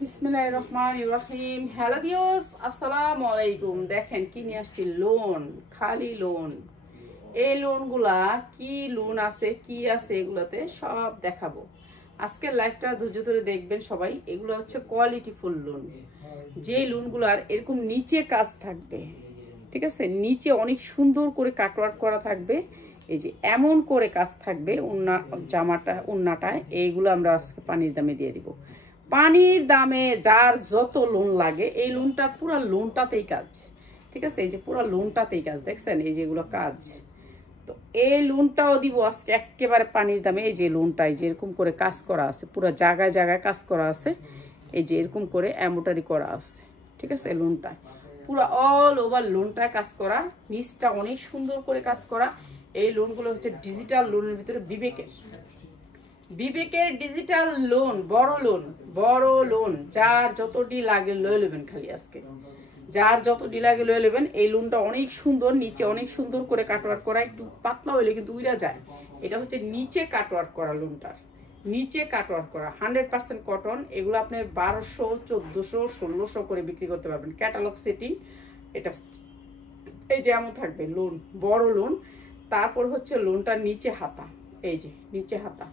বিসমিল্লাহির রহমানির রহিম। Hello viewers, আসসালামু আলাইকুম। দেখেন কি নিয়ে আসছি, লোন, খালি লোন। এই লোনগুলা কি লোন আছে, কি আছে এগুলাতে সব দেখাবো। আজকের লাইভটা ধৈর্য ধরে দেখবেন সবাই। এগুলো হচ্ছে কোয়ালিটি ফুল লোন, যে লোনগুলার এরকম নিচে কাজ থাকবে, ঠিক আছে, নিচে অনেক সুন্দর করে কাটওয়ার্ক করা থাকবে। এই যে এমন করে কাজ থাকবে উন্নাটায়। এইগুলো আমরা আজকে পানির দামে দিয়ে দিব। পানির দামে যার যত লোন লাগে, এই লোনটা পুরো লোনটাতেই কাজ, ঠিক আছে। এই যে পুরো লোনটাতেই কাজ দেখছেন, এই যেগুলো কাজ। তো এই লোনটাও দিব আজকে একেবারে পানির দামে। এই যে লোনটাই যেরকম করে কাজ করা আছে, পুরো জায়গায় জায়গায় কাজ করা আছে। এই যে এরকম করে এমব্রয়ডারি করা আছে, ঠিক আছে। লোনটা পুরো অল ওভার লোনটা কাজ করা, নিচটা অনেক সুন্দর করে কাজ করা। এই লোনগুলো হচ্ছে ডিজিটাল লোনের ভিতরে বিবেকের ডিজিটাল লোন, বড় লোন। যার যতটি লাগে লয়ে নেবেন, খালি আজকে যার যতটি লাগে লয়ে নেবেন। এই লোনটা অনেক সুন্দর, নিচে অনেক সুন্দর করে কাটওয়ার্ক করা, একটু পাতলা হইলে কিন্তু উইরা যায়। এটা হচ্ছে নিচে কাটওয়ার্ক করা, লোনটার নিচে কাটওয়ার্ক করা 100% কটন। এগুলো আপনি 1200, 1400, 1600 করে বিক্রি করতে পারবেন। ক্যাটালগ সেটিং এটা। এই যে এমন থাকবে লোন, বড় লোন। তারপর হচ্ছে লোনটার নিচে হাতা, এই যে নিচে হাতা।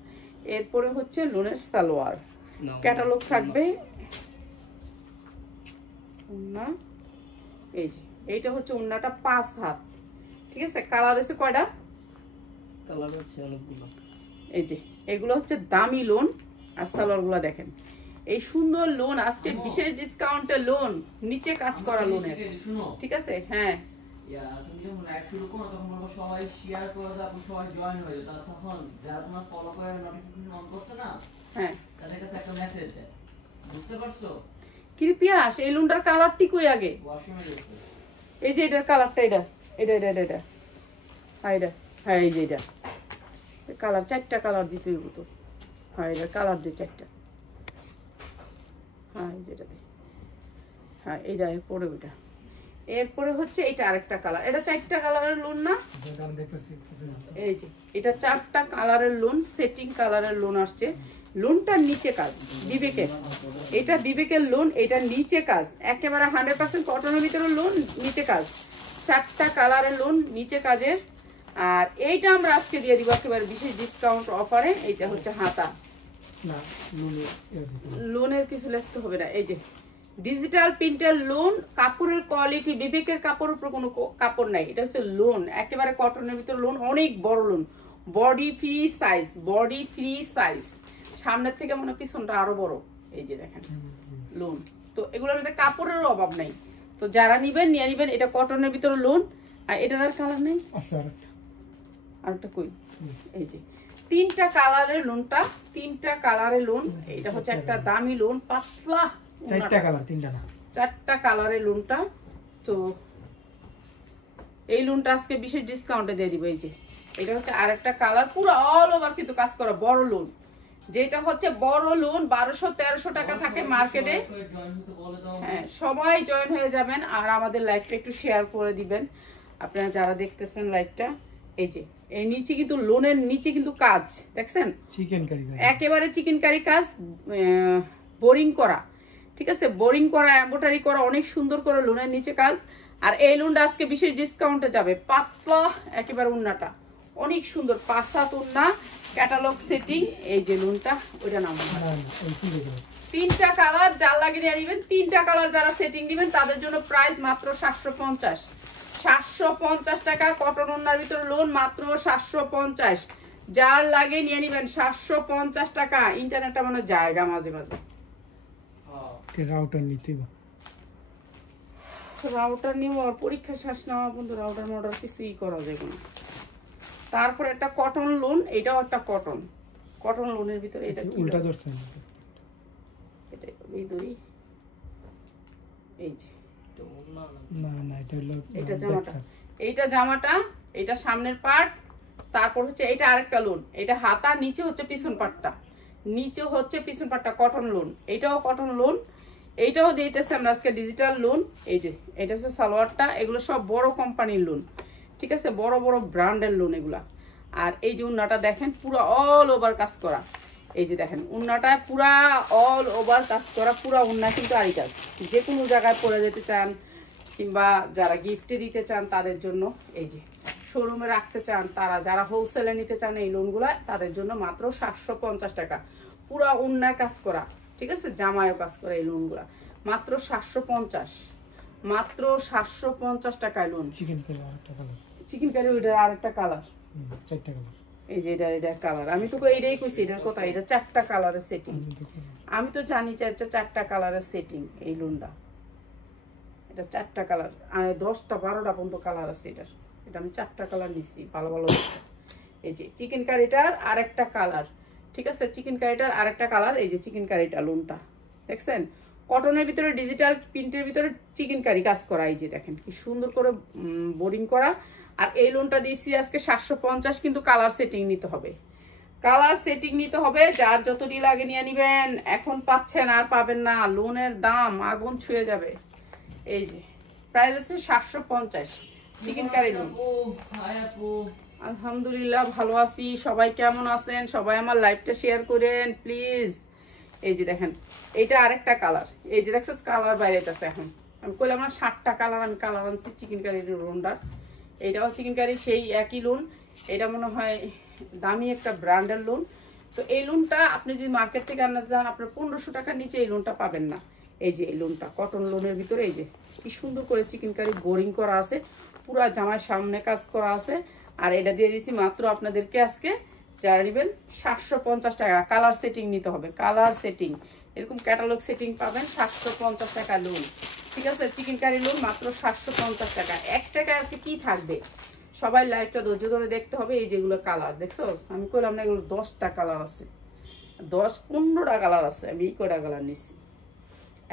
এরপরে হচ্ছে লোনের সালোয়ার, ক্যাটালগ থাকবে উন্না। এই যে এইটা হচ্ছে উন্নাটা 5 হাত, ঠিক আছে। কালার হচ্ছে কয়টা? কালার হচ্ছে অনেকগুলো। এই যে এগুলো হচ্ছে দামি লোন। আর সালোয়ার গুলা দেখেন, এই সুন্দর লোন আজকে বিশেষ ডিসকাউন্টে লোন, নিচে কাজ করা লোনের, ঠিক আছে। হ্যাঁ, তুমি যখন লাইভ শুরু করো তখন বলবো সবাই শেয়ার করে দাও, সবাই জয়েন হয়ে যাও। তখন যারা তোমার ফলো করে নোটিফিকেশন অন করছে না, হ্যাঁ, তাদের কাছে একটা মেসেজ যায়। বুঝতে পারছো? কৃপিয়াস এই লোনটার কালারটি কই আগে? ওয়াশরুমে গেছে। এই যে এটার কালারটা, এটা হ্যাঁ, হ্যাঁ, এই যে এটা কালার, 4টা কালার দিতে হইব তো। হ্যাঁ, এটা কালার দিয়ে 4টা। হ্যাঁ, যেটা দে, হ্যাঁ, এইটা এরপরে ওইটা। এরপরে হচ্ছে এটা আরেকটা কালার। এটা 4টা কালারের লোন না? এই যে এটা 4টা কালারের লোন, সেটিং কালারের লোন আসছে। লোনটার নিচে কাজ বিবেকের, এটা বিবেকের লোন, এটা নিচে কাজ একেবারে 100% কটনের ভিতরে লোন, নিচে কাজ। 4টা কালারের লোন, নিচে কাজের। আর এইটা আমরা আজকে দিয়ে দিব একেবারে বিশেষ ডিসকাউন্ট অফারে। এইটা হচ্ছে হাতা, লোনের কিছু লিখতে হবে না। এই যে ডিজিটাল প্রিন্টের লোন, কাপড়ের কোয়ালিটি বিবেকের কাপড়ের উপর কোনো কাপড় নাই। এটা হচ্ছে লোন একেবারে কটনের ভিতর লোন, অনেক বড় লোন, বডি ফ্রি সাইজ, সামনের থেকে মনে পিছনটা আরো বড়। এই যে দেখেন লোন। তো এগুলোর মধ্যে কাপড়ের অভাব নাই। তো যারা নিবেন নিয়ে নিবেন। এটা কটনের ভিতরে লোন। আর এটার আর কালার নেই, আরেকটা কই? এই যে 3টা কালারের লোনটা, 3টা কালারের লোন। এটা হচ্ছে একটা দামি লোন, পাতলা 4টা কালার, 3টা না, 4টা কালারের লোনটা। তো এই লোনটা আজকে বিশেষ ডিসকাউন্টে দিয়ে দিব। এই যে এটা হচ্ছে আরেকটা কালার, পুরো অল ওভার কিন্তু কাজ করা বড় লোন। যেটা হচ্ছে বড় লোন 1200-1300 টাকা থাকে মার্কেটে। হ্যাঁ, সবাই জয়েন হয়ে যাবেন। আর আমাদের লাইভটা একটু শেয়ার করে দিবেন আপনারা যারা দেখতেছেন লাইভটা। এই যে এই নিচে কিন্তু লোনের নিচে কিন্তু কাজ দেখছেন, চিকেন কারি, একেবারে চিকেন কারি কাজ, বোরিং করা, ঠিক আছে। বোরিং করা, এমব্রয়ডারি করা, অনেক সুন্দর করে লোনের নিচে কাজ। আর এই লোনটা আজকে বিশেষ ডিসকাউন্টে যাবে। পাতলা একেবারে উন্নাটা অনেক সুন্দর, 5 হাত উন্না, ক্যাটালগ সেটিং। এই যে লোনটা, ওইটা নাম 3টা কালার যার লাগে নিয়ে নেবেন। 3টা কালার যারা সেটিং দিবেন তাদের জন্য প্রাইস মাত্র 750 টাকা। কটন ওন্নার ভিতরে লোন মাত্র 750। যার লাগে নিয়ে নেবেন 750 টাকা। ইন্টারনেটটা মানে জায়গা মাঝে মাঝে রাউটার নিতে হবে, রাউটার নিয়ে আর পরীক্ষা শেষ নেওয়া পর্যন্ত রাউটার মডার কিছুই করা যাবে না। তারপর একটা কটন লোন, এটাও একটা কটন লোনের ভিতরে। এটা কি উল্টা ধরছেন? এটা এই দুই, এই যে না, এটা হলো এটা জামাটা, এইটা জামাটা, এটা সামনের পার্ট। তারপর হচ্ছে এটা আরেকটা লোন, এটা হাতা, নিচে হচ্ছে পিছন পার্টটা, কটন লোন। এটাও কটন লোন, এইটাও দিতেছে আমরা আজকে ডিজিটাল লোন। এই যে এটা হচ্ছে সালোয়ারটা। এগুলো সব বড় কোম্পানির লোন, ঠিক আছে, বড় বড় ব্র্যান্ডের লোন এগুলা। আর এই যে উন্নাটা দেখেন পুরো অল ওভার কাজ করা, এই যে দেখেন উন্নাটা পুরা অল ওভার কাজ করা, পুরা উন্না কিন্তু আরি কাজ। যে কোনো জায়গায় পরে যেতে চান কিংবা যারা গিফটে দিতে চান তাদের জন্য, এই যে শোরুমে রাখতে চান তারা, যারা হোলসেলে নিতে চান এই লোনগুলা তাদের জন্য মাত্র 750 টাকা। পুরা উন্নায় কাজ করা, ঠিক আছে, জামায়ও কাজ করা এই লোনগুলা মাত্র 750, মাত্র 750 টাকায় লোন। চিকেন কারি আরেকটা কালার, চিকেন কারি ওইটার আরেকটা কালার, 4টা কালার। এই যে এটা কালার, আমি তো এইটাই কইছি এটার কথা, এটা 4টা কালারের সেটিং। আমি তো জানি 4টা কালারের সেটিং এই লোনটা, এটা 4টা কালার, আর 10টা 12টা পর্যন্ত কালার আছে এটার। এটা আমি 4টা কালার নিচ্ছি, ভালো ভালো। এই যে চিকেন কারিটার আরেকটা কালার, ঠিক আছে, চিকেন কারিটার আরেকটা কালার। এই যে চিকেন কারিটা লোনটা দেখছেন, কটনের ভিতরে ডিজিটাল প্রিন্টের ভিতরে চিকেন কারি কাজ করা। এই যে দেখেন কি সুন্দর করে বোরিং করা। আর এই লোনটা দিয়েছি আজকে 750, কিন্তু কালার সেটিং নিতে হবে, কালার সেটিং নিতে হবে। যার যতটি লাগে নিয়ে নিবেন, এখন পাচ্ছেন আর পাবেন না, লোনের দাম আগুন ছুঁয়ে যাবে। এই যে প্রাইস আছে 750 চিকেন কারি লোন। আলহামদুলিল্লাহ ভালো আছি, সবাই কেমন আছেন? সবাই আমার লাইভটা শেয়ার করেন প্লিজ। এই যে দেখেন এটা আরেকটা কালার, এই যে দেখছো কালার বাইরে আছে। এখন আমি কইলাম না 7টা কালার, আমি কালার আনছি চিকেন কারির লোনটা। এইটাও চিকেন কারি, সেই একই লোন। এটা মনে হয় দামি একটা ব্র্যান্ডের লোন। তো এই লোনটা আপনি যদি মার্কেট থেকে আনতে যান, আপনার 1500 টাকার নিচে এই লোনটা পাবেন না। এই যে এই লোনটা কটন লোনের ভিতরে, এই যে কি সুন্দর করে চিকেন কারি বোরিং করা আছে, পুরা জামার সামনে কাজ করা আছে। আর এটা দিয়ে দিয়েছি মাত্র আপনাদেরকে আজকে যারা নেবেন 750 টাকা। কালার সেটিং নিতে হবে, কালার সেটিং, এরকম ক্যাটালগ সেটিং পাবেন 750 টাকা লোন, ঠিক আছে। চিকেন কারি লোন মাত্র 750 টাকা। 1 টাকা আজকে কি থাকবে, সবাই লাইভটা ধৈর্য ধরে দেখতে হবে। এই যেগুলো কালার দেখছো, আমি কইলাম না এগুলো 10টা কালার আছে, 10-15টা কালার আছে। আমি এই কয়টা কালার নিচ্ছি,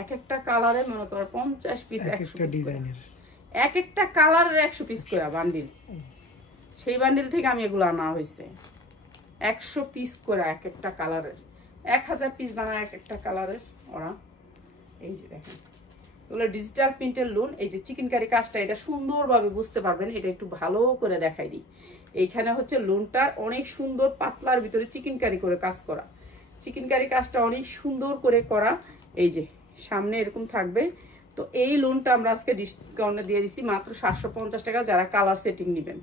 এক একটা কালারে মনে করো 50 পিস, 100 ডিজাইনের, এক একটা কালারের 100 পিস করে বান্ডিল। সেই বান্ডিল থেকে আমি এগুলো আনা হয়েছে 100 পিস করে, এক একটা কালারের 1000 পিস বানায় এক একটা কালারের ওরা। এই যে দেখেন এগুলো ডিজিটাল প্রিন্টের লোন। এই যে চিকেন কারি কাজটা, এটা সুন্দরভাবে বুঝতে পারবেন, এটা একটু ভালো করে দেখাই দিই। এইখানে হচ্ছে লোনটার অনেক সুন্দর পাতলার ভিতরে চিকেন কারি করে কাজ করা, চিকেন কারি কাজটা অনেক সুন্দর করে করা। এই যে সামনে এরকম থাকবে। তো এই লোনটা আমরা আজকে ডিসকাউন্টে দিয়ে দিচ্ছি মাত্র 750 টাকা। যারা কালার সেটিং নেবেন,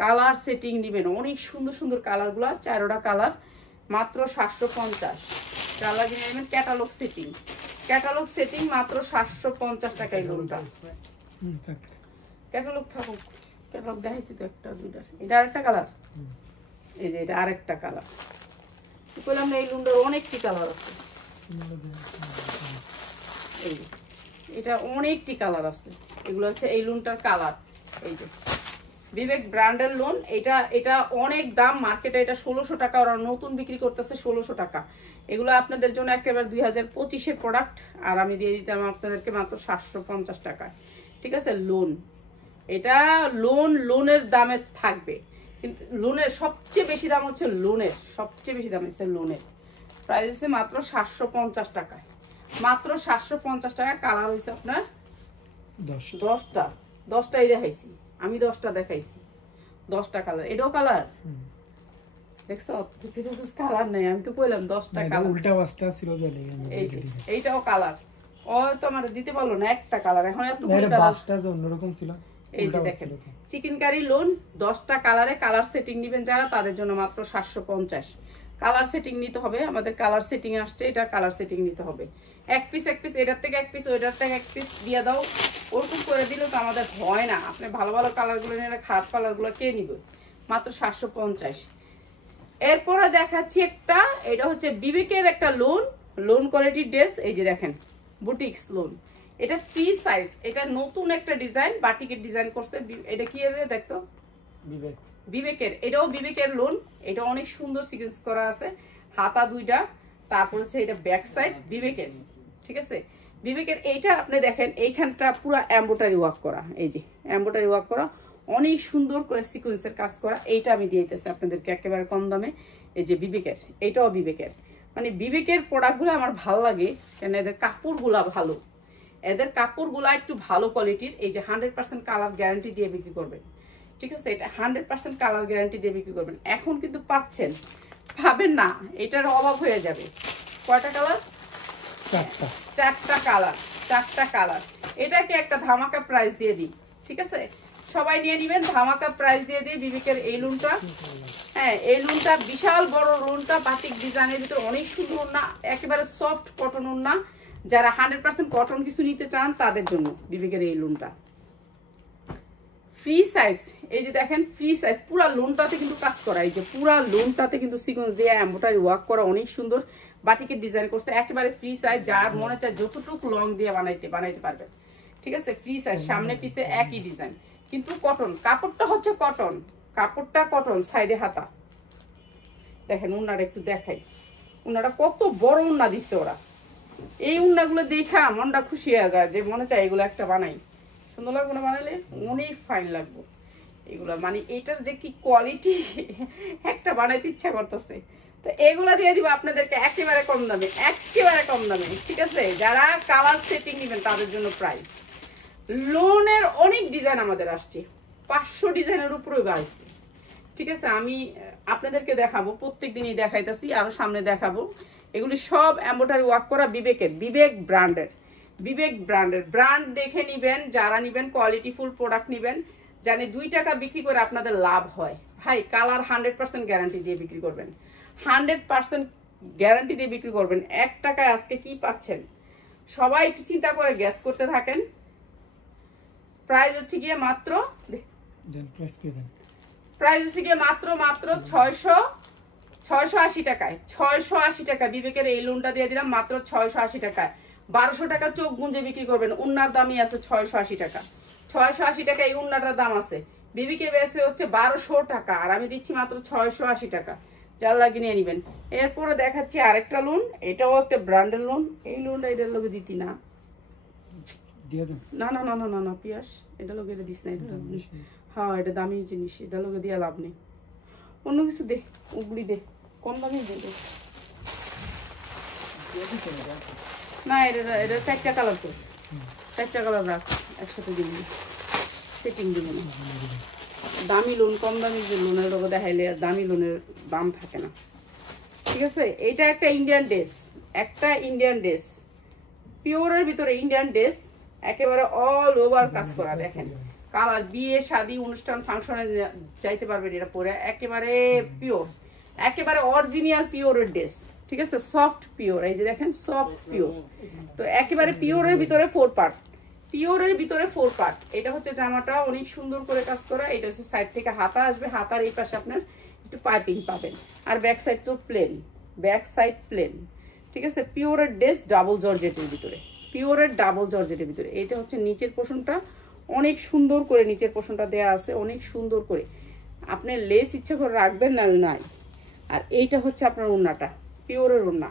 কালার সেটিং নেবেন, অনেক সুন্দর সুন্দর কালারগুলো, 4টা কালার মাত্র 750। কালার কিনে নেবেন, ক্যাটালগ সেটিং, ক্যাটালগ সেটিং মাত্র 750 টাকায় লোনটা। ক্যাটালগ থাকুক, ক্যাটালগ দেখাইছি তো একটা দুইটা। এটা আরেকটা কালার, এই যে এটা আরেকটা কালার। বললাম না এই লোনটার অনেকটি কালার আছে, এই যে এটা অনেকটি কালার আছে। এগুলো হচ্ছে এই লোনটার কালার। এই যে বিবেক ব্র্যান্ডের লোন, এটা অনেক দাম মার্কেটে, এটা 1600 টাকা, ওরা নতুন বিক্রি করতেছে 1600 টাকা। এগুলো আপনাদের জন্য একেবারে 2025-এর প্রোডাক্ট, আর আমি দিয়ে দিতাম আপনাদেরকে মাত্র 750 টাকায়, ঠিক আছে। লোন, এটা লোনের দামে থাকবে, কিন্তু লোনের সবচেয়ে বেশি দাম হচ্ছে লোনের, সবচেয়ে বেশি দাম হচ্ছে লোনের। প্রাইস হচ্ছে মাত্র 750 টাকায়, মাত্র 750 টাকা। কালার হয়েছে আপনার 10টাই দেখাইছি আমি, 10টা দেখাইছি, 10টা কালার। এটাও কালার দেখছো, কালার নাই, আমি তো কইলাম 10টা কালার, উল্টা ওয়াসটা ছিল জলে। এইটাও কালার, ও তো আমার দিতে পারলো না একটা কালার। এখন এত বাসটা যে অন্যরকম ছিল। এই যে দেখেন চিকেন কারি লোন 10টা কালারে, কালার সেটিং নেবেন যারা, তাদের জন্য মাত্র 750। কালার সেটিং নিতে হবে, আমাদের কালার সেটিং আসছে, এটা কালার সেটিং নিতে হবে। এক পিস এটার থেকে এক পিস, ওইটার থেকে এক পিস দিয়ে দাও, ওরকম করে দিলে তো আমাদের হয় না। আপনি ভালো ভালো কালারগুলো নিলে খারাপ কালারগুলো কে নিবে? মাত্র 750। এরপরে দেখাচ্ছি একটা, এটা হচ্ছে বিবেকের একটা লোন কোয়ালিটির ড্রেস। এই যে দেখেন বুটিক্স লোন, এটা ফ্রি সাইজ, এটা নতুন একটা ডিজাইন, বাটিকের ডিজাইন করছে। এটা কি এর দেখতো, বিবেকের, এটাও বিবেকের লোন। এটা অনেক সুন্দর সিকোয়েন্স করা আছে, হাতা 2টা, তারপর হচ্ছে এটা ব্যাক সাইড বিবেকের, ঠিক আছে। বিবেকের এইটা আপনি দেখেন, এইখানটা পুরো এমব্রয়ডারি ওয়ার্ক করা, এই যে এমব্রয়ডারি ওয়ার্ক করা, অনেক সুন্দর করে সিকোয়েন্সের কাজ করা। এইটা আমি দিয়ে দিতেছি আপনাদেরকে একেবারে কম দামে। এই যে বিবেকের, এইটাও বিবেকের, মানে বিবেকের প্রোডাক্টগুলো আমার ভালো লাগে, কেন এদের কাপড়গুলা ভালো, এদের কাপড়গুলা একটু ভালো কোয়ালিটির। এই যে 100% কালার গ্যারান্টি দিয়ে বিক্রি করবেন, ঠিক আছে। এটা 100% কালার গ্যারান্টি দিয়ে বিক্রি করবেন। এখন কিন্তু পাচ্ছেন পাবেন না, এটার অভাব হয়ে যাবে। কয়টা কালার? চারটা কালার, চারটা কালার। এটাকে একটা ধামাকা প্রাইস দিয়ে দিই, ঠিক আছে? সবাই নিয়ে নিবেন, ধামাকা প্রাইস দিয়ে দিই বিবেকের এই লুনটা। হ্যাঁ, এই লুনটা বিশাল বড় লুনটা, বাটিক ডিজাইনের ভিতরে অনেক সুন্দর না, একেবারে সফট কটন না। যারা 100% কটন কিছু নিতে চান তাদের জন্য বিবেকের এই লুনটা। ফ্রি সাইজ, এই যে দেখেন ফ্রি সাইজ, পুরা লোনটাতে কিন্তু কাজ করা, এই যে পুরা লোনটাতে কিন্তু সিকোয়েন্স দিয়ে এমব্রয়ডারি ওয়ার্ক করা, অনেক সুন্দর বাটিকের ডিজাইন করছে। একেবারে ফ্রি সাইজ, যার মনে চায় যতটুকু লং দিয়ে বানাইতে পারবেন, ঠিক আছে? ফ্রি সাইজ, সামনে পিছে একই ডিজাইন, কিন্তু কটন। কাপড়টা হচ্ছে কটন, কাপড়টা কটন, সাইডে হাতা। দেখেন উন্নাটা একটু দেখাই, উন্নাটা কত বড় উন্না দিচ্ছে ওরা। এই উন্নাগুলো দেখা মনটা খুশি হয়ে যায়, যে মনে চায় এগুলো একটা বানাই। সুন্দর লাগবে না বানালে? অনেক ফাইন লাগবে এগুলো, মানে এটার যে কি কোয়ালিটি, একটা বানাইতে ইচ্ছা করতেছে। তো এগুলা দিয়ে দিব আপনাদেরকে একেবারে কম দামে, একেবারে কম দামে, ঠিক আছে? যারা কালার সেটিং নেবেন তাদের জন্য প্রাইস। লোনের অনেক ডিজাইন আমাদের আসছে, 500 ডিজাইনের উপরে আসছে, ঠিক আছে? আমি আপনাদেরকে দেখাবো, প্রত্যেক দিনই দেখাইতেছি, আরো সামনে দেখাবো। এগুলি সব এমব্রয়ডারি ওয়ার্ক করা, বিবেকের, বিবেক ব্র্যান্ডের, বিবেক ব্র্যান্ডের। ব্র্যান্ড দেখে নিবেন, যারা নিবেন কোয়ালিটিফুল প্রোডাক্ট নিবেন, জানে 2 টাকা বিক্রি করে আপনাদের লাভ হয়। ভাই কালার 100% গ্যারান্টি দিয়ে বিক্রি করবেন, 100% গ্যারান্টি দিয়ে বিক্রি করবেন। 1 টাকায় আজকে কি পাচ্ছেন সবাই একটু চিন্তা করে গ্যাস করতে থাকেন। প্রাইস হচ্ছে গিয়ে মাত্র, প্রাইস হচ্ছে গিয়ে মাত্র 680 টাকায়, 680 টাকা বিবেকের এই লোনটা দিয়ে দিলাম মাত্র 680 টাকায়। 1200 টাকা চোখ গুঁজে বিক্রি করবেন, উন্নার দামই আছে 680 টাকা। 680 টাকা এই উন্নাটার দাম আছে, বিবিকে বেসে হচ্ছে 1200 টাকা, আর আমি দিচ্ছি মাত্র 680 টাকা। যার লাগিয়ে নিয়ে নিবেন। এরপরে দেখাচ্ছি আরেকটা লোন, এটাও একটা ব্র্যান্ডের লোন। এই লোনটা এটার লোকে দিতি না, না না না না না না পিয়াস, এটা লোকে এটা দিস না, এটা হ্যাঁ এটা দামি জিনিস, এটা লোকে দিয়ে লাভ নেই। অন্য কিছু দে, উগলি দে, কম দামি দে। না এটা এটা 4টা কালার, তো 4টা কালার রাখ, একসাথে দিন, সেটিং দিব না। দামি লোন কম দামি যে লোনের লোক দেখাইলে দামি লোনের দাম থাকে না, ঠিক আছে? এটা একটা ইন্ডিয়ান ড্রেস, একটা ইন্ডিয়ান ড্রেস, পিওরের ভিতরে ইন্ডিয়ান ড্রেস, একেবারে অল ওভার কাজ করা। দেখেন কালার, বিয়ে শাদী অনুষ্ঠান ফাংশনে যাইতে পারবেন এটা পরে, একেবারে পিওর, একেবারে অরিজিনাল পিওরের ড্রেস, ঠিক আছে? সফট পিওর, এই যে দেখেন সফট পিওর। তো একেবারে পিওরের ভিতরে 4 পার্ট, পিওরের ভিতরে 4 পার্ট। এটা হচ্ছে জামাটা অনেক সুন্দর করে কাজ করা। এটা হচ্ছে সাইড থেকে হাতা আসবে, হাতার এই পাশে আপনার একটু পাইপিং পাবেন, আর ব্যাক সাইড তো প্লেন, ব্যাক সাইড প্লেন, ঠিক আছে? পিওরের ড্রেস, ডাবল জর্জেটের ভিতরে, পিওরের ডাবল জর্জেটের ভিতরে। এটা হচ্ছে নিচের পোর্শনটা, অনেক সুন্দর করে নিচের পোর্শনটা দেয়া আছে, অনেক সুন্দর করে। আপনি লেস ইচ্ছা করে রাখবেন না নাই। আর এইটা হচ্ছে আপনার ওড়নাটা, পিওরের ওড়না।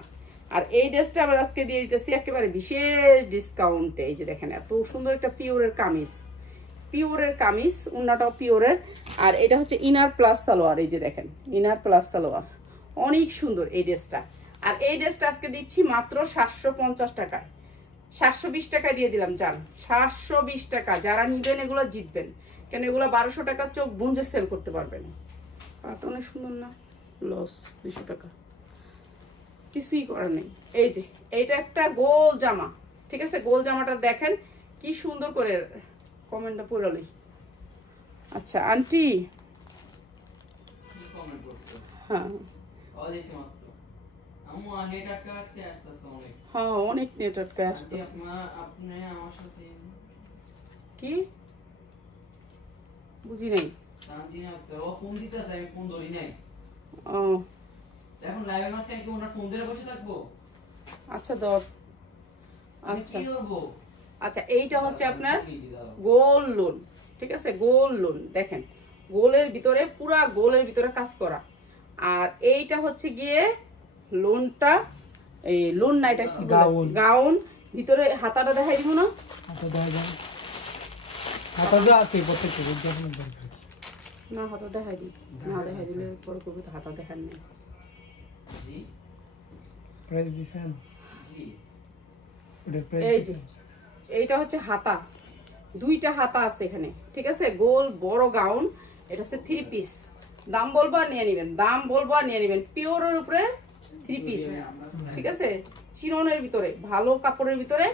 আর এই ড্রেসটা আবার আজকে দিয়ে দিতেছি একেবারে বিশেষ ডিসকাউন্টে। এই যে দেখেন এত সুন্দর একটা পিওরের কামিজ, পিওরের কামিজ, ওড়নাটাও পিওরের। আর এটা হচ্ছে ইনার প্লাস সালোয়ার, এই যে দেখেন ইনার প্লাস সালোয়ার, অনেক সুন্দর এই ড্রেসটা। আর এই ড্রেসটা আজকে দিচ্ছি মাত্র 750 টাকায়, 720 টাকায় দিয়ে দিলাম। জান 720 টাকা, যারা নিবেন এগুলো জিতবেন, কেন এগুলো 1200 টাকা চোখ বুঞ্জে সেল করতে পারবেন। আর তো অনেক সুন্দর না, লস 200 টাকা, কিছুই করার নেই। এই যে এইটা একটা গোল জামা, ঠিক আছে? গোল জামাটা দেখেন কি সুন্দর করে, কমেন্টটা পড়ালি। আচ্ছা আন্টি, হ্যাঁ হ্যাঁ অনেক নেটওয়ার্ক আসতেছে। কি বুঝি নাই? ও আচ্ছা দর, আচ্ছা আচ্ছা। এইটা হচ্ছে আপনার গোল লোন, ঠিক আছে? গোল লোন দেখেন, গোলের ভিতরে পুরা গোলের ভিতরে কাজ করা। আর এইটা হচ্ছে গিয়ে লোনটা, এই লোন না, এটা কি গাউন, ভিতরে হাতাটা দেখাই দিব না? না হাতা দেখাই দিই, না দেখাই দিলে পরে করবো তো হাতা দেখার নেই। এই যে এইটা হচ্ছে হাতা, 2টা হাতা আছে এখানে, ঠিক আছে? গোল বড় গাউন, এটা হচ্ছে 3 পিস, দাম বলবো আর নিয়ে নেবেন, দাম বলবো আর নিয়ে নেবেন। পিওরের উপরে 3 পিস, ঠিক আছে, চিননের ভিতরে, ভালো কাপড়ের ভিতরে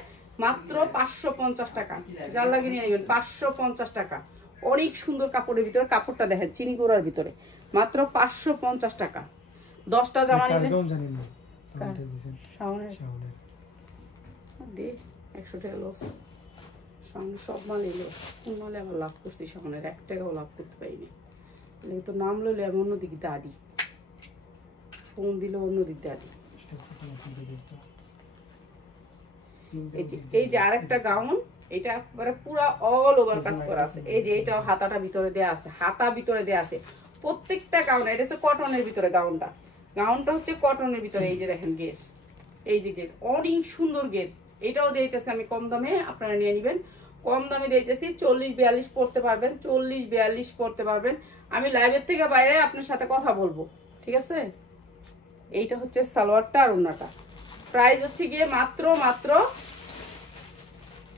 মাত্র 550 টাকা। যার লাগে নিয়ে নেবেন 550 টাকা। অনেক সুন্দর কাপড়ের ভিতরে, কাপড়টা দেখেন চিনি গুঁড়ার ভিতরে, মাত্র 550 টাকা। 10টা জামা নিলে দে 100 টাকা লস। সামনে সব মাল এলো, কোন মালে আমার লাভ করছি, সামনের 1 টাকাও লাভ করতে পারিনি। তো নাম লইলে আমি অন্যদিকে দাঁড়ি, ফোন দিলে অন্যদিক দাঁড়ি। এই যে আরেকটা গাউন, এটা একবারে পুরো অল ওভার কাজ করা আছে। এই যে এটা হাতাটা ভিতরে দেয়া আছে, হাতা ভিতরে দেয়া আছে প্রত্যেকটা গাউন। এটা হচ্ছে কটনের ভিতরে গাউনটা, গাউনটা হচ্ছে কটনের ভিতরে। এই যে দেখেন গেট, এই যে গেট, অনেক সুন্দর গেট। এটাও দিতেছে আমি কম দামে, আপনারা নিয়ে নেবেন। কম দামে দিতেছি, 40-42 পড়তে পারবেন, 40-42 পড়তে পারবেন। আমি লাইভের থেকে বাইরে আপনার সাথে কথা বলবো, ঠিক আছে। এইটা হচ্ছে সালোয়ারটা আর ওড়নাটা। প্রাইস হচ্ছে গিয়ে মাত্র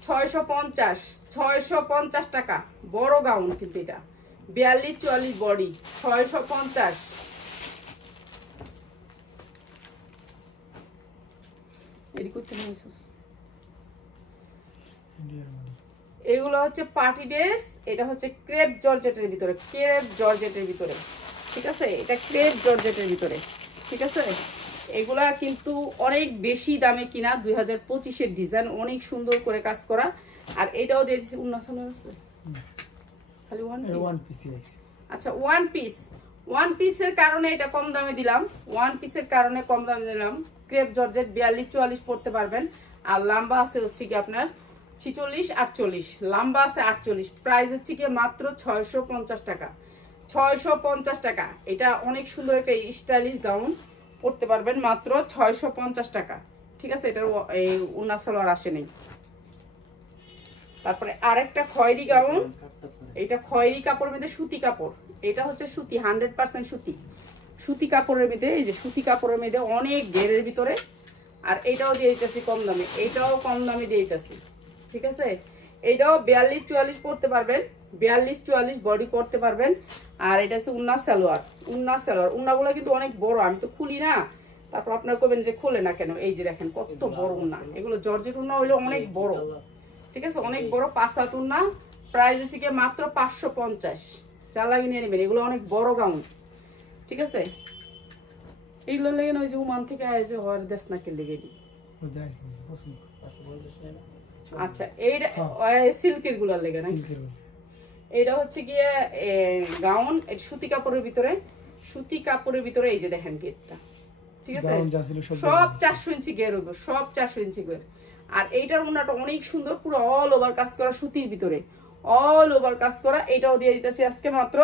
650 টাকা। বড় গাউন কিন্তু এটা 42-44 বডি, 650। এডি করতে নিয়েছিস। এগুলো হচ্ছে পার্টি ড্রেস। এটা হচ্ছে ক্রেপ জর্জেটের ভিতরে, ক্রেপ জর্জেটের ভিতরে, ঠিক আছে। এটা ক্রেপ জর্জেটের ভিতরে, ঠিক আছে। এগুলা কিন্তু অনেক বেশি দামে কিনা, 2025-এর ডিজাইন, অনেক সুন্দর করে কাজ করা। আর এটাও দিয়ে দিচ্ছি উন্নাসন আছে খালি ওয়ান পিস। আচ্ছা ওয়ান পিসের কারণে এটা কম দামে দিলাম, ওয়ান পিসের কারণে কম দামে দিলাম। ক্রেপ জর্জেট 42-44 পড়তে পারবেন। আর লম্বা আছে হচ্ছে কি আপনার 46-48, লম্বা আছে 48। প্রাইস হচ্ছে কি মাত্র 650 টাকা, 650 টাকা। এটা অনেক সুন্দর একটা স্টাইলিশ গাউন পড়তে পারবেন মাত্র 650 টাকা, ঠিক আছে। এটার এই উন্না সালোয়ার আসে নেই। তারপরে আরেকটা খয়েরি গাউন, এটা খয়েরি কাপড়ের মধ্যে সুতি কাপড়। এটা হচ্ছে সুতি, 100% সুতি, সুতি কাপড়ের মধ্যে। এই যে সুতি কাপড়ের মধ্যে অনেক ঘেরের ভিতরে। আর এটাও দিয়ে দিতেছি কম দামে, এটাও কম দামে দিয়ে দিতেছি, ঠিক আছে। এটাও 42-44 পড়তে পারবেন, 42-44 বডি পড়তে পারবেন। আর এটা হচ্ছে উন্না সালোয়ার, উন্না সালোয়ার। উন্নাগুলো কিন্তু অনেক বড়, আমি তো খুলি না, তারপর আপনারা কবেন যে খুলে না কেন। এই যে দেখেন কত বড় উন্না, এগুলো জর্জেট উন্না হইলে অনেক বড়, ঠিক আছে, অনেক বড়। 5 হাত উন্না। প্রাইস হচ্ছে কি মাত্র 550। যা লাগে নিয়ে নেবেন, এগুলো অনেক বড় গাউন, ঠিক আছে। এগুলো লেগে ওই যে উমান থেকে আসে হওয়ার দেশ না কে লেগে দিই। আচ্ছা এইটা সিল্কের গুলার লেগে না, এটা হচ্ছে গিয়ে গাউন, সুতি কাপড়ের ভিতরে, সুতি কাপড়ের ভিতরে। এই যে দেখেন গেটটা, ঠিক আছে, সব 400 ইঞ্চি গের হইব, সব 400 ইঞ্চি গের। আর এইটার ওড়নাটা অনেক সুন্দর, পুরো অল ওভার কাজ করা, সুতির ভিতরে অল ওভার কাজ করা। এটাও দিয়ে দিতেছি আজকে মাত্র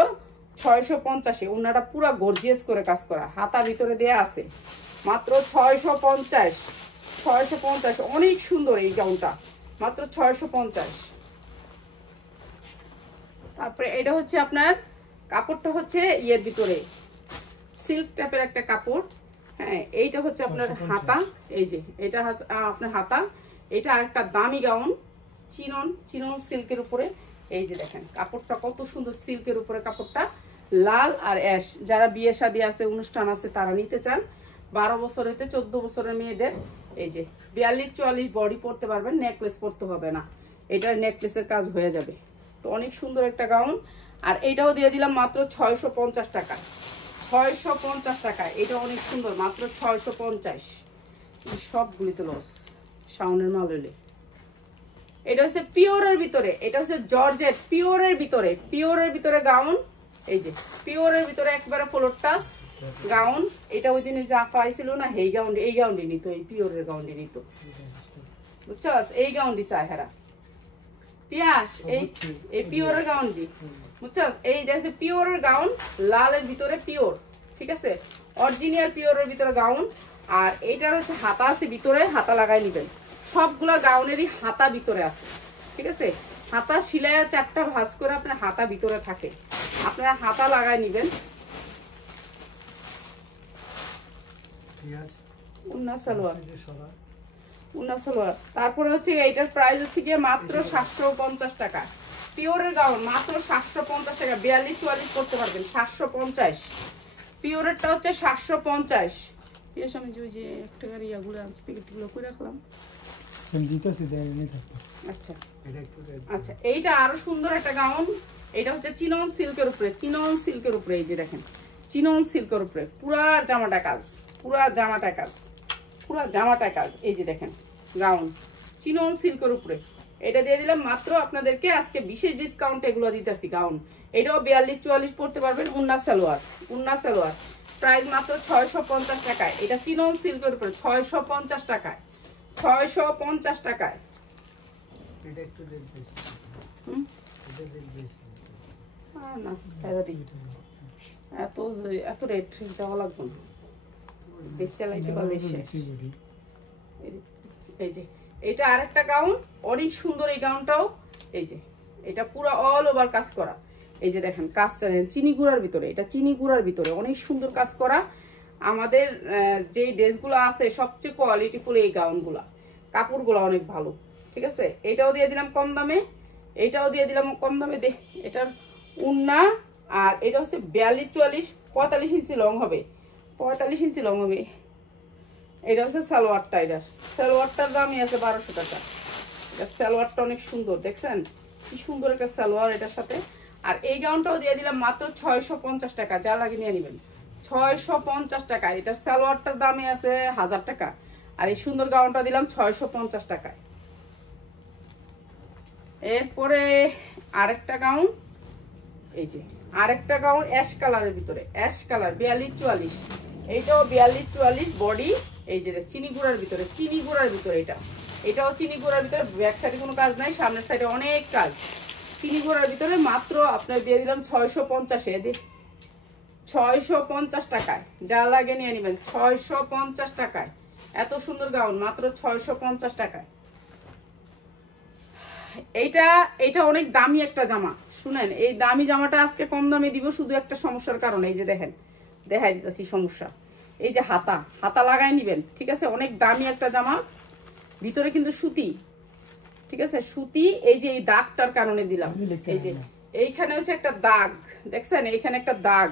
650। ওড়নাটা পুরো গর্জিয়াস করে কাজ করা, হাতা ভিতরে দেয়া আছে, মাত্র 650। অনেক সুন্দর এই গাউনটা, মাত্র 650। তারপরে এটা হচ্ছে আপনার কাপড়টা হচ্ছে ইয়ের ভিতরে সিল্ক টাইপের একটা কাপড়। হ্যাঁ, এইটা হচ্ছে আপনার হাতা। এই যে এটা আপনার হাতা। এটা আরেকটা দামি গাউন, চিনন সিল্কের উপরে। এই যে দেখেন কাপড়টা কত সুন্দর, সিল্কের উপরে কাপড়টা, লাল আর অ্যাশ। যারা বিয়ে শাদী আছে, অনুষ্ঠান আছে, তারা নিতে চান। 12 বছর হইতে 14 বছরের মেয়েদের। এই যে 42-44 বডি পড়তে পারবেন, নেকলেস পড়তে হবে না, এটা নেকলেসের কাজ হয়ে যাবে। তো অনেক সুন্দর একটা গাউন। আর এইটাও দিয়ে দিলাম মাত্র 650 টাকা, 650 টাকা। এটা অনেক সুন্দর, মাত্র 650। সবগুলি তো লস, শাওনের মাল হইলে। এটা হচ্ছে পিওরের ভিতরে, এটা হচ্ছে জর্জেট পিওরের ভিতরে, পিওরের ভিতরে গাউন। এই যে পিওরের ভিতরে একবারে ফ্লোর টাচ গাউন। এটা ওই দিন যে আফা আইছিল না, এই গাউনটি নিত, এই পিওরের গাউনটি নিত, বুঝছস। এই গাউনটি চায় হেরা পিয়াস, এই পিওরের গাউনটি, বুঝছস। এইটা হচ্ছে পিওরের গাউন, লালের ভিতরে পিওর, ঠিক আছে, অরিজিনাল পিওরের ভিতরে গাউন। আর এইটার হচ্ছে হাতা আছে ভিতরে, হাতা লাগাই নিবেন। সবগুলা গাউনেরই হাতা ভিতরে আছে, ঠিক আছে। হাতা সিলাইয়া 4টা ভাঁজ করে আপনার হাতা ভিতরে থাকে, আপনারা হাতা লাগাই নিবেন। উন্না সালোয়ার, উন্না সালোয়ার। তারপরে হচ্ছে এইটার প্রাইস হচ্ছে গিয়ে মাত্র 750 টাকা, পিওরের গাউন মাত্র 750 টাকা, 42-44 করতে পারবেন। 750 পিওরেরটা হচ্ছে 750। এর আমি যে একটা গাড়ি ইয়াগুলো আনছি প্যাকেটগুলো করে রাখলাম। আচ্ছা আচ্ছা, এইটা আরো সুন্দর একটা গাউন। এটা হচ্ছে চিনন সিল্কের উপরে, চিনন সিল্কের উপরে। এই যে দেখেন চিনন সিল্কের উপরে পুরা জামাটা কাজ, পুরা জামাটা কাজ, পুরা জামাটা কাজ। এই যে দেখেন গাউন চিনন সিল্কের উপরে, এটা দিয়ে দিলাম মাত্র আপনাদেরকে আজকে বিশেষ ডিসকাউন্ট এগুলো দিতেছি গাউন। এটাও 42-44 পড়তে পারবেন। উন্না সালোয়ার, উন্না সালোয়ার প্রাইস মাত্র 650 টাকায়। এটা চিনন সিল্কের উপরে 650 টাকায়, 650 টাকায়। না সারা দিই এত এত রেট দেওয়া লাগবে না, বেচে লাইতে পারলে শেষ। এই যে এটা আরেকটা গাউন, অনেক সুন্দর এই গাউনটাও। এই যে এটা পুরো অল ওভার কাজ করা। এই যে দেখেন কাজটা দেখেন চিনি গুঁড়ার ভিতরে, এটা চিনি গুঁড়ার ভিতরে অনেক সুন্দর কাজ করা। আমাদের যেই ড্রেসগুলো আছে সবচেয়ে কোয়ালিটিফুল এই গাউনগুলা, কাপড়গুলো অনেক ভালো। ঠিক আছে, এটাও দিয়ে দিলাম কম দামে, এটাও দিয়ে দিলাম কম দামে। এটার উন্না আর এটা হচ্ছে 42-44 ইঞ্চি লং হবে, 45 ইঞ্চি লং হবে। এটা হচ্ছে সালোয়ারটা, এটা সালোয়ারটার দামই আছে 1200 টাকা। এটা সালোয়ারটা অনেক সুন্দর, দেখছেন কি সুন্দর একটা সালোয়ার এটার সাথে। আর এই গাউনটাও দিয়ে দিলাম মাত্র 650 টাকা, যা লাগে নিয়ে নেবেন 650 টাকা। এটার সালোয়ারটার দামই আছে 1000 টাকা, আর এই সুন্দর গাউনটা দিলাম 650 টাকায়। এরপরে আরেকটা গাউন, এই যে আরেকটা গাউন অ্যাশ কালারের ভিতরে, অ্যাশ কালার 42-44, এইটাও 42-44 বডি। এই যে চিনি গুঁড়ার ভিতরে, চিনি গুঁড়ার ভিতরে এটাও চিনি গুঁড়ার ভিতরে। ব্যাক সাইডে কোনো কাজ নাই, সামনের সাইডে অনেক কাজ। চিনি গুঁড়ার ভিতরে মাত্র আপনার দিয়ে দিলাম 650-এ, 650 টাকায়, যা লাগে নিয়ে নেবেন 650 টাকায়। এত সুন্দর গাউন মাত্র 650 টাকায়। এইটা অনেক দামি একটা জামা। শুনেন, এই দামি জামাটা আজকে কম দামে দিব শুধু একটা সমস্যার কারণে। এই যে দেখেন, দেখাই দিতেছি সমস্যা। এই যে হাতা লাগাই নিবেন, ঠিক আছে। অনেক দামি একটা জামা, ভিতরে কিন্তু সুতি, ঠিক আছে সুতি। এই যে এই দাগটার কারণে দিলাম। এই যে এইখানে হচ্ছে একটা দাগ, দেখছেন এইখানে একটা দাগ,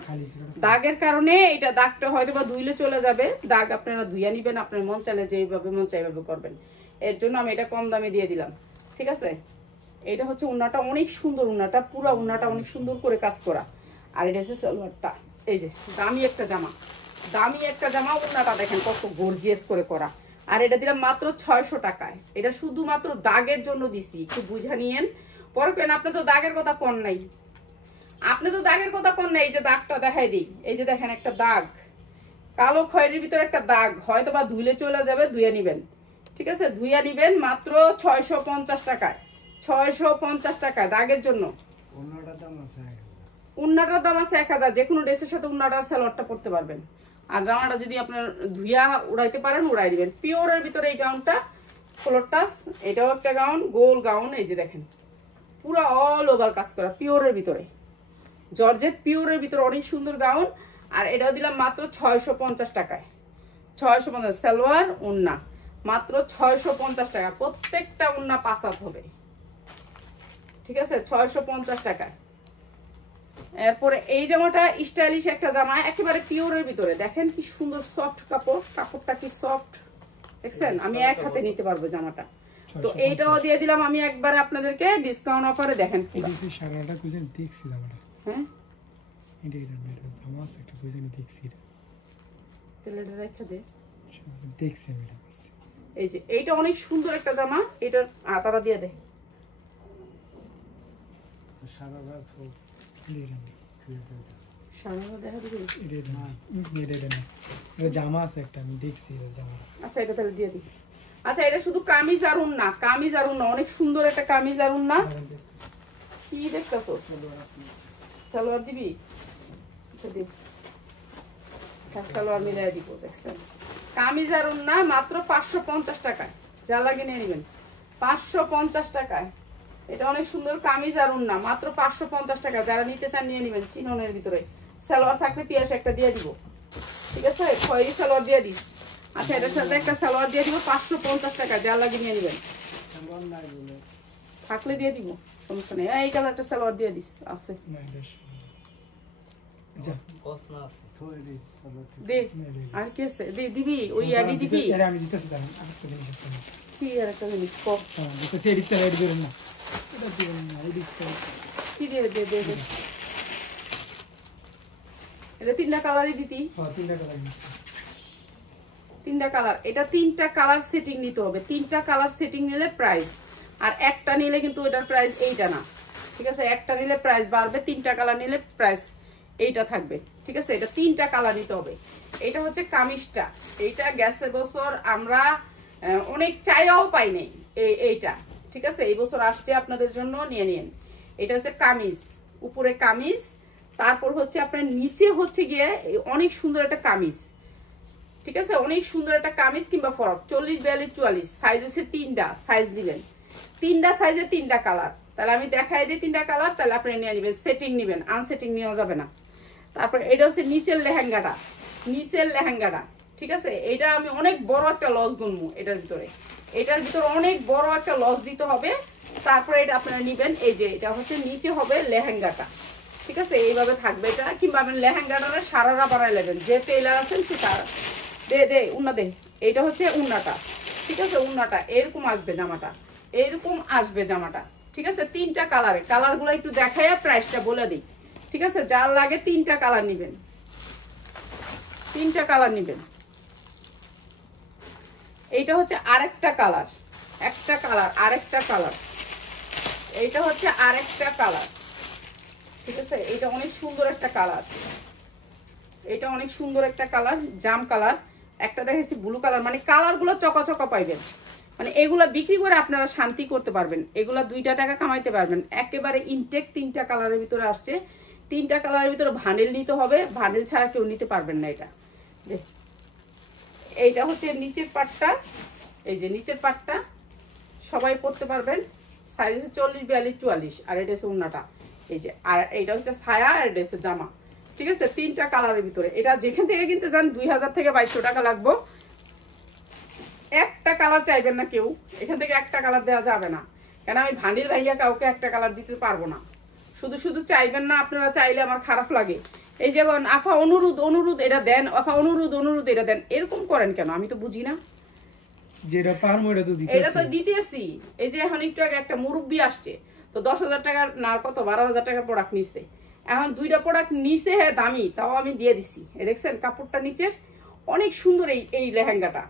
দাগের কারণে এটা দাগটা হয়তো বা ধুইলে চলে যাবে। দাগ আপনারা ধুইয়া নিবেন, আপনার মন চাইলে যেভাবে মন চাই এইভাবে করবেন। এর জন্য আমি এটা কম দামে দিয়ে দিলাম, ঠিক আছে। এটা হচ্ছে উন্নাটা অনেক সুন্দর, উন্নাটা পুরো উন্নাটা অনেক সুন্দর করে কাজ করা। আর এটা হচ্ছে সালোয়ারটা। এই যে দামি একটা জামা, দামি একটা জামা। উন্নাটা দেখেন কত গর্জিয়াস করে করা। আর এটা দিলাম মাত্র 600 টাকায়। এটা শুধুমাত্র দাগের জন্য দিছি, একটু বুঝা নিয়েন। পরে কেন আপনি তো দাগের কথা কোন নাই, আপনি তো দাগের কথা কোন নাই। এই যে দাগটা দেখাই দিই, এই যে দেখেন একটা দাগ, কালো খয়েরির ভিতরে একটা দাগ, হয়তো বা ধুইলে চলে যাবে, ধুয়ে নিবেন, ঠিক আছে। ধুইয়া নিবেন মাত্র 650 টাকায়, 650 টাকা দাগের জন্য। উন্নাটার দাম আছে 1000। যে কোনো ড্রেসের সাথে উন্নাটার সালোয়ারটা পরতে পারবেন। আর জামাটা যদি আপনার ধুইয়া উড়াইতে পারেন উড়াই দিবেন। পিওরের ভিতরে এই গাউনটা ফ্লোর টাচ, এটাও একটা গাউন, গোল গাউন। এই যে দেখেন পুরো অল ওভার কাজ করা, পিওরের ভিতরে জর্জেট, পিওরের ভিতরে অনেক সুন্দর গাউন। আর এটাও দিলাম মাত্র 650 টাকায়, 650। সালোয়ার উন্না মাত্র 650 টাকা। প্রত্যেকটা উন্না 5 হাত হবে, ঠিক আছে, 650 টাকায়। এরপরে এই জামাটা স্টাইলিশ একটা জামা, একেবারে পিওরের ভিতরে। দেখেন কি সুন্দর সফট কাপড়, কাপড়টা কি সফট, দেখছেন। আমি এক হাতে নিতে পারবো জামাটা। তো এইটাও দিয়ে দিলাম আমি একবারে আপনাদেরকে ডিসকাউন্ট অফারে। দেখেন কি সারাটা কুইজেন দেখছি জামাটা, হ্যাঁ এটা এটা জামা আছে একটা কুইজেন দেখছি, তেলেটা রেখে দে, দেখছি আমি। এই যে এইটা অনেক সুন্দর একটা জামা, এটার আতাটা দিয়ে দে। সারাটা ফুল জামা আছে একটা, আমি দেখছি জামা। আচ্ছা এটা তাহলে দিয়ে দিই। আচ্ছা এটা শুধু কামিজ আর উন্না, কামিজ আর উন্না, অনেক সুন্দর একটা কামিজ আর উন্না। কি দেখতেছো, সালোয়ার দিবি? আচ্ছা দিন, সালোয়ার মিলাই দিব। দেখছেন কামিজ আর উন্না মাত্র 550 টাকায়, যা লাগে নিয়ে নেবেন 550 টাকায়। এটা অনেক সুন্দর কামিজ আর উন্না মাত্র 550 টাকা। যারা নিতে চান নিয়ে নেবেন। চিননের ভিতরে সালোয়ার থাকলে পিয়াস একটা দিয়ে দিব, ঠিক আছে, খয়েরি সালোয়ার দিয়ে দিস। আচ্ছা এটার সাথে একটা সালোয়ার দিয়ে দিব 550 টাকা, যা লাগে নিয়ে নেবেন। থাকলে দিয়ে দিব, সমস্যা নেই। এই কালারটা সালোয়ার দিয়ে দিস, আছে না বেশ যা দে। আর কি আছে? দে দিবি, ওই আডি দিবি। আরে আমি দিতেছি, দাঁড়ান আরেকটা জিনিস আছে। কি আর একটা জিনিস কর, হ্যাঁ দিতেছি, এদিকটা রাইট দিবেন না, এটা দিবেন না, এদিকটা। কি দিয়ে দে দে দে। এটা 3টা কালারই দিতি, হ্যাঁ 3টা কালার দিচ্ছি। 3টা কালার। এটা 3টা কালার সেটিং নিতে হবে। 3টা কালার সেটিং নিলে প্রাইস, আর একটা নিলে কিন্তু এটার প্রাইস এইটা না, ঠিক আছে? একটা নিলে প্রাইস বাড়বে, 3টা কালার নিলে প্রাইস এইটা থাকবে, ঠিক আছে? এটা 3টা কালার নিতে হবে। এটা হচ্ছে কামিজটা, এইটা গেছে বছর আমরা অনেক চাইয়াও পাই নাই এইটা, ঠিক আছে? এই বছর আসছে আপনাদের জন্য, নিয়ে নিন। এটা হচ্ছে কামিজ, উপরে কামিজ, তারপর হচ্ছে আপনার নিচে হচ্ছে গিয়ে অনেক সুন্দর একটা কামিজ, ঠিক আছে? অনেক সুন্দর একটা কামিজ কিংবা ফরক, 40, 42, 44 সাইজ হচ্ছে 3টা সাইজ দিবেন, 3টা সাইজে 3টা কালার। তাহলে আমি দেখাই দিই 3টা কালার, তাহলে আপনি নিয়ে নেবেন, সেটিং নেবেন, আনসেটিং নেওয়া যাবে না। তারপর এটা হচ্ছে নিচের লেহেঙ্গাটা, নিচের লেহেঙ্গাটা, ঠিক আছে? এটা আমি অনেক বড় একটা লস গুনবো এটার ভিতরে, এটার ভিতরে অনেক বড় একটা লস দিতে হবে। তারপরে এটা আপনারা নিবেন, এই যে এটা হচ্ছে নিচে হবে লেহেঙ্গাটা, ঠিক আছে? এইভাবে থাকবে এটা, কিংবা আপনি লেহেঙ্গাটা সারারা বাড়াই নেবেন, যে টেইলার আছেন সে তারা দে দে উন্না দে। এইটা হচ্ছে উন্নাটা, ঠিক আছে? উন্নাটা এরকম আসবে, জামাটা এরকম আসবে জামাটা, ঠিক আছে? 3টা কালারে, কালারগুলো একটু দেখাইয়া প্রাইসটা বলে দিই, ঠিক আছে? যার লাগে 3টা কালার নিবেন, 3টা কালার নিবেন। এইটা হচ্ছে আরেকটা কালার, একটা কালার, আরেকটা কালার, এইটা হচ্ছে আরেকটা কালার, ঠিক আছে? এটা অনেক সুন্দর একটা কালার, এটা অনেক সুন্দর একটা কালার, জাম কালার। একটা দেখেছি ব্লু কালার, মানে কালারগুলো চকাচকা পাইবেন, মানে এগুলা বিক্রি করে আপনারা শান্তি করতে পারবেন, এগুলা 2টা টাকা কামাইতে পারবেন। একেবারে ইনটেক 3টা কালারের ভিতরে আসছে, 3টা কালারের ভিতরে ভান্ডেল নিতে হবে, ভান্ডেল ছাড়া কেউ নিতে পারবেন না। এটা এইটা হচ্ছে নিচের পাটটা, এই যে নিচের পাটটা সবাই পরতে পারবেন, সাইজ হচ্ছে 40, 42, 44, আর এটা হচ্ছে উন্নাটা, এই যে। আর এইটা হচ্ছে ছায়া, আর এটা হচ্ছে জামা, ঠিক আছে? 3টা কালারের ভিতরে। এটা যেখান থেকে কিনতে যান 2000 থেকে 2200 টাকা লাগবে। একটা কালার চাইবেন না কেউ, এখান থেকে একটা কালার দেওয়া যাবে না, কেন আমি ভান্ডিল ভাইয়া কাউকে একটা কালার দিতে পারবো না। শুধু শুধু চাইবেন না, আপনারা চাইলে আমার খারাপ লাগে। এই যে আফা অনুরোধ অনুরোধ এটা দেন, আফা অনুরোধ অনুরোধ এটা দেন, এরকম করেন কেন? আমি তো বুঝি না। যেটা পারমো এটা তো দিতেছি, এটা তো দিতেছি। এই যে এখন একটু আগে একটা মুরব্বি আসছে, তো 10,000 টাকার না কত 12,000 টাকার প্রোডাক্ট নিচ্ছে, এখন 2টা প্রোডাক্ট নিচে, হ্যাঁ দামি, তাও আমি দিয়ে দিছি। দেখছেন কাপড়টা নিচের অনেক সুন্দর, এই লেহেঙ্গাটা,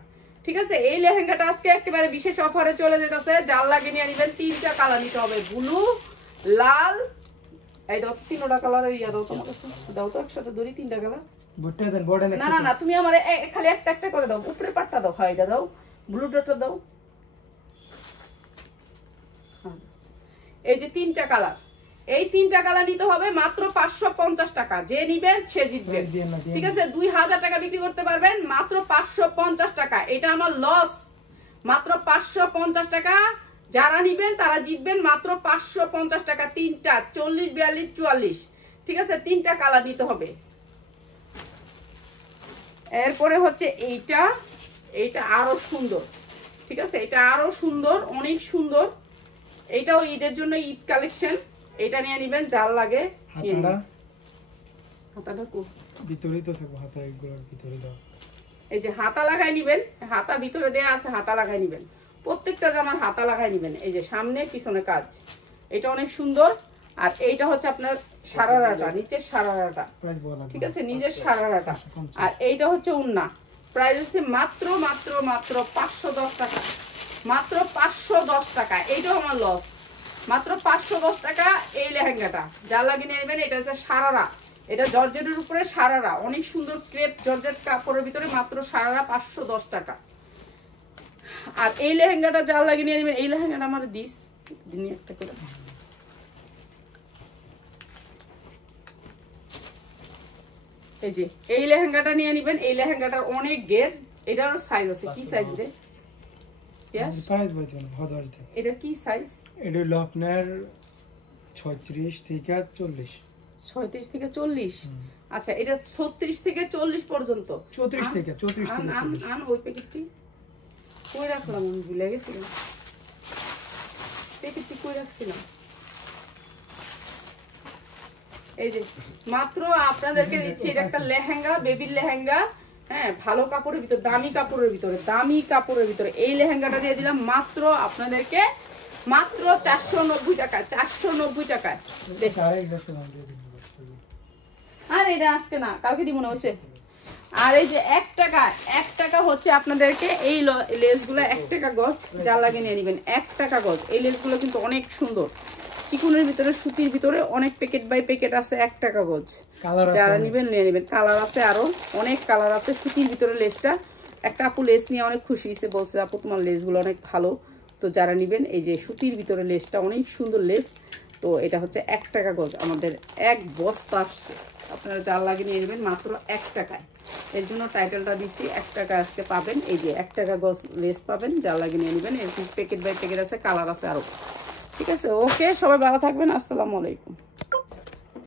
ঠিক আছে? এই লেহেঙ্গাটা আজকে একেবারে বিশেষ অফারে চলে যেতেছে, জাল লাগিয়ে নিয়ে নিবেন। 3টা কালার নিতে হবে, ব্লু, লাল, এই দাও 3টা কালারের ইয়া দাও, তোমার কাছে দাও তো, একসাথে ধরি 3টা কালার। বুটটা দেন, বড় না না না, তুমি আমার খালি একটা একটা করে দাও, উপরে পাটটা দাও, হয় এটা দাও, ব্লুটা দাও। এই যে 3টা কালার, এই 3টা কালার নিতে হবে মাত্র 550 টাকা। যে নিবেন সে জিতবেন, ঠিক আছে? 2000 টাকা বিক্রি করতে পারবেন মাত্র 550 টাকা। এটা আমার লস, মাত্র 550 টাকা। যারা নিবেন তারা জিতবেন মাত্র 550 টাকা। 3টা 40, 42, 44, ঠিক আছে? 3টা কালার নিতে হবে। এরপরে হচ্ছে এইটা, এইটা আরো সুন্দর, ঠিক আছে? এটা আরো সুন্দর, অনেক সুন্দর। এইটাও ঈদের জন্য ঈদ কালেকশন, এটা নিয়ে নিবেন, যার লাগে। হাতাটা ভিতরেই তো থাকবে, হাতা এগুলোর ভিতরে দাও। এই যে হাতা লাগাই নিবেন, হাতা ভিতরে দেয়া আছে, হাতা লাগাই নিবেন, প্রত্যেকটা জামার হাতা লাগাই নিবেন। এই যে সামনে পিছনে কাজ, এটা অনেক সুন্দর। আর এইটা হচ্ছে আপনার সারারাটা, নিচের সারারাটা, ঠিক আছে? নিজের সারারাটা। আর এইটা হচ্ছে উন্না, প্রাইস হচ্ছে মাত্র মাত্র মাত্র 510 টাকা, মাত্র 510 টাকা। এইটাও আমার লস, মাত্র 510 টাকা এই লেহেঙ্গাটা। যা লাগিয়ে নেবেন, এটা হচ্ছে সারারা, এটা জর্জেটের উপরে সারারা, অনেক সুন্দর ক্রেপ জর্জেট কাপড়ের ভিতরে, মাত্র সারারা 510 টাকা। আর এই লেহেঙ্গাটা যা লাগিয়ে নিয়ে নেবেন, এই লেহেঙ্গাটা আমার দিস দিন একটা করে। এই যে এই লেহেঙ্গাটা নিয়ে নিবেন, এই লেহেঙ্গাটার অনেক গের, এটারও সাইজ আছে। কি সাইজ রে? প্রাইস বলতে না, হদাস দেন। এটা কি সাইজ? এটা হলো আপনার 36 থেকে 40। 36 থেকে 40। আচ্ছা, এটা 36 থেকে 40 পর্যন্ত। 34 থেকে 40। আন ওই প্যাকেটটি কই রাখলাম, আমি ভুলে গেছি। প্যাকেটটি কই রাখছিলাম, এই যে মাত্র আপনাদেরকে দিচ্ছি এটা একটা লেহেঙ্গা, বেবির লেহেঙ্গা, হ্যাঁ ভালো কাপড়ের ভিতরে, দামি কাপড়ের ভিতরে এই লেহেঙ্গাটা দিয়ে দিলাম মাত্র আপনাদেরকে মাত্র 490 টাকায়। 490 টাকায় দেখো। আর এটা আজকে না কালকে দিব না হইছে। আর এই যে 1 টাকা হচ্ছে আপনাদেরকে এই লেসগুলো 1 টাকা গজ, যা লাগে নিয়ে নেবেন 1 টাকা গজ। এই লেসগুলো কিন্তু অনেক সুন্দর, চিকনের ভিতরে সুতির ভিতরে অনেক প্যাকেট বাই প্যাকেট আছে, 1 টাকা গজ। যারা নেবেন নিয়ে নেবেন। কালার আছে আরো অনেক কালার আছে। সুতির ভিতরে লেসটা একটা আপু লেস নিয়ে অনেক খুশি হয়েছে, বলছে আপু তোমার লেসগুলো অনেক ভালো। তো যারা নেবেন এই যে সুতির ভিতরে লেসটা অনেক সুন্দর লেস। তো এটা হচ্ছে 1 টাকা গজ, আমাদের 1 বস্তা আসছে। আপনারা যার লাগে নিয়ে নেবেন মাত্র 1 টাকায়। এর জন্য টাইটেলটা দিচ্ছি 1 টাকা আজকে পাবেন। এই যে 1 টাকা গজ লেস পাবেন, যার লাগে নিয়ে নেবেন। এরকম প্যাকেট বাই প্যাকেট আছে, কালার আছে আরো। ঠিক আছে, ওকে, সবাই ভালো থাকবেন। আসসালামু আলাইকুম।